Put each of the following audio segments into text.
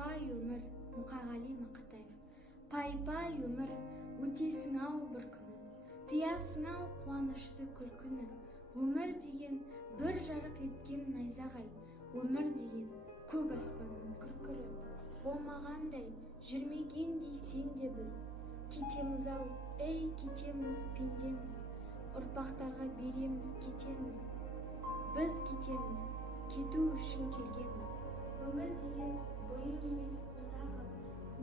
Пай-пай өмір, Мұқағали Мақатаев. Пай-пай өмір, өтесің-ау бір күні, тыясың-ау қуанышты күлкіні. Өмір деген бір жарық еткен найзағай, өмір деген көк аспанның күркірі. Болмағандай, жүрмегендей сен де біз, кетеміз-ау, ей кетеміз, пендеміз, ұрпақтарға береміз, кетеміз. Біз кетеміз, кету үшін келгенбіз. Өмір деген бойын емес қолдағы,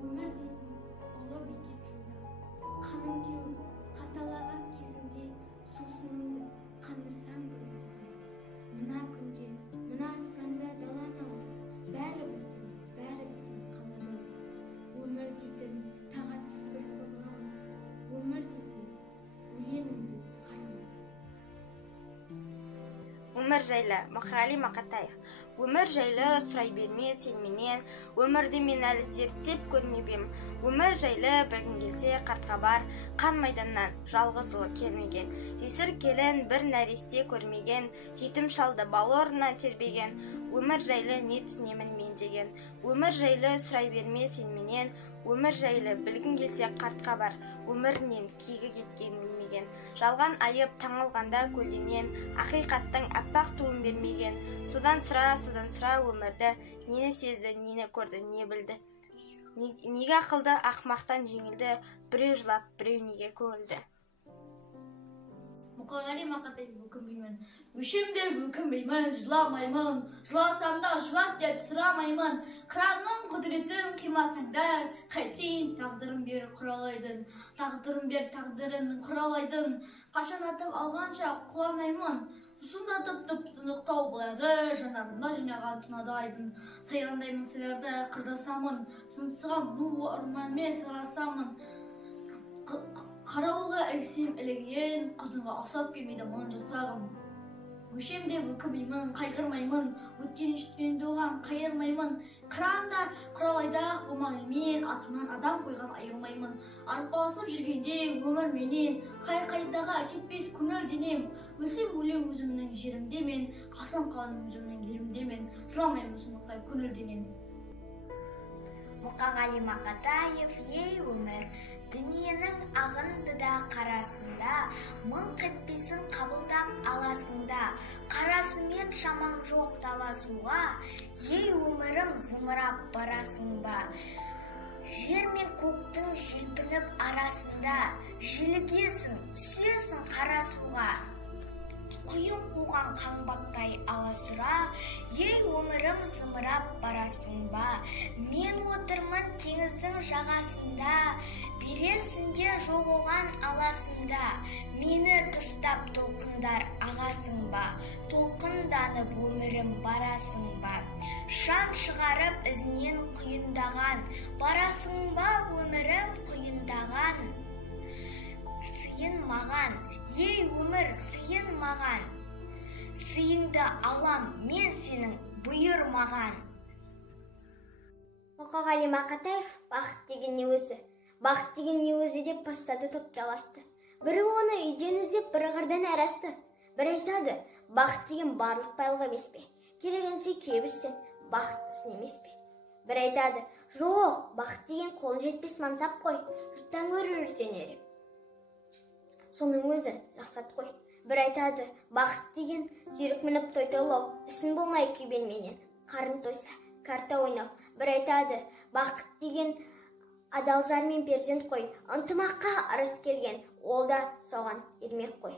өмір дейтін ұлы бекет жолда. Қаның кеуіп, қаталаған кезінде сусыныңды қандырсаң болмаған. Мына күнде, мына аспанда даланы-ау, бәрімізден қалады. Өмір дейтін тағатсыз бір қозғалыс, өмір дейтін өлемін деп қайман. Өмір жайлы, Мұқағали Мақатаев. Өмір жайлы сұрай берме сен менен, өмірді мен әлі зерттеп көрмеп ем. Өмір жайлы білгің келсе қартқа бар, қан майданнан жалғыз ұлы келмеген. Жесір келін бір нәресте көрмеген, жетім шалды бал орнына тербеген. Өмір жайлы не түсінемін мен деген. Өмір жайлы сұрай берме сен менен, өмір жайлы білгің келсе қартқа бар, өмірінен кегі кеткен өлмеген. Жалған айып таңылғанда көлденен, ақиқаттың аппақ туын бермеген. Судан сұра өмірді, нені сезді, нені көрді, не білді. Неге ақылды ақымақтан жеңілді, біреу жылап, біреу неге көңілді. Мұқағали Мақатаев. Өкінбеймін, өшемде өкінбеймін, жыламаймын, жыласам да жұбат деп сұрамаймын. Қыранның құдіретін қимасаңдар, қайтейін тағдырын бер құралайдың, тағдырын бер тағдырын құралайдың. Қашан атып алғанша құламаймын, сусындатып тұп-тұнық тау бұлағы, жанарымда жинаған тұнадайдың. Сайрандаймын сілерді қырдасамын, сынсыған ну ұрмаме сарасамын. Қарауылға ілсем ілеген, қызыңға ұсап келмейді мұн жасағым. Өшемде өкінбеймін, қайғырмаймын, өткен үштенді оған қайырмаймын. Қыранда құралайда болмағымен, атымнан адам қойған айырмаймын. Арпалысып жүргенде өмір менен, қайдағы кетпес көңіл денем. Өлсем өлем өзімнің жерімде мен, қалсам қалам өзімнің ерімде мен, жыламаймын сондықтан көңілденем. Мұқағали Мақатаев. Ей өмір, дүниенің ағынды да қарасында, мыңқ етпесін қабылдап аласында, қарасымен шамаң жоқ таласуға, ей өмірім зымырап барасың ба? Жер мен көктің желпініп арасында, желігесің, түсесің қарасуға. Құйын қуған қаңбақтай аласыра, ей өмірім зымырап барасың ба? Мен отырмын теңіздің жағасында, бересінде жоқ оған аласында. Мені тыстап толқындар ағасың ба? Толқынданып өмірім барасың ба? Шан шығарып ізінен құйындаған, барасың ба өмірім құйындаған? Сыйын маған, ей өмір сыйын маған, сыйыңды алам мен сенің бұйырмаған. Мұқағали Мақатаев. Бақыт деген не өзі? Бақыт деген не өзі деп бастады топталасты. Бірі оны үйден іздеп, бірі қырдан әрасты. Бір айтады, бақыт деген барлық байлық емес пе? Келгенсе келе берсең, бақыттысың емес пе? Бір айтады, жоқ, бақыт деген қолын жетпес мансап қой, жұрттан гөрі жүрсең ерек. Соның өзі жақсат қой. Бір айтады, бақыт деген жүйрік мініп той тойлау, ісін болмай күйбелменен, қарын тойса, карта ойнау. Бір айтады, бақыт деген адал жар мен перзент қой, ынтымаққа ырыс келген, ол да соған ермек қой.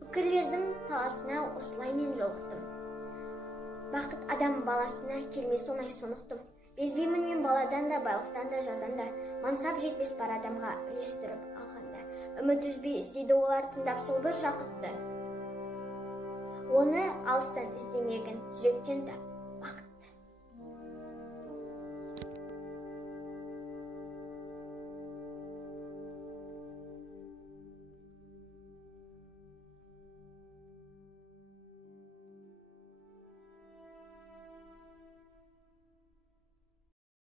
Пікірлердің таласына осылай мен жолықтым. Бақыт адам баласына келмес оңай сонықты. Безбеймін мен баладан да, байлықтан да, жардан да, мансап жетпес бар адамға үлестіріп алғанда. Үміт үзбей іздейді олар тыңдап сол бір жақытты. Оны алыстан іздемегін жүректен тап.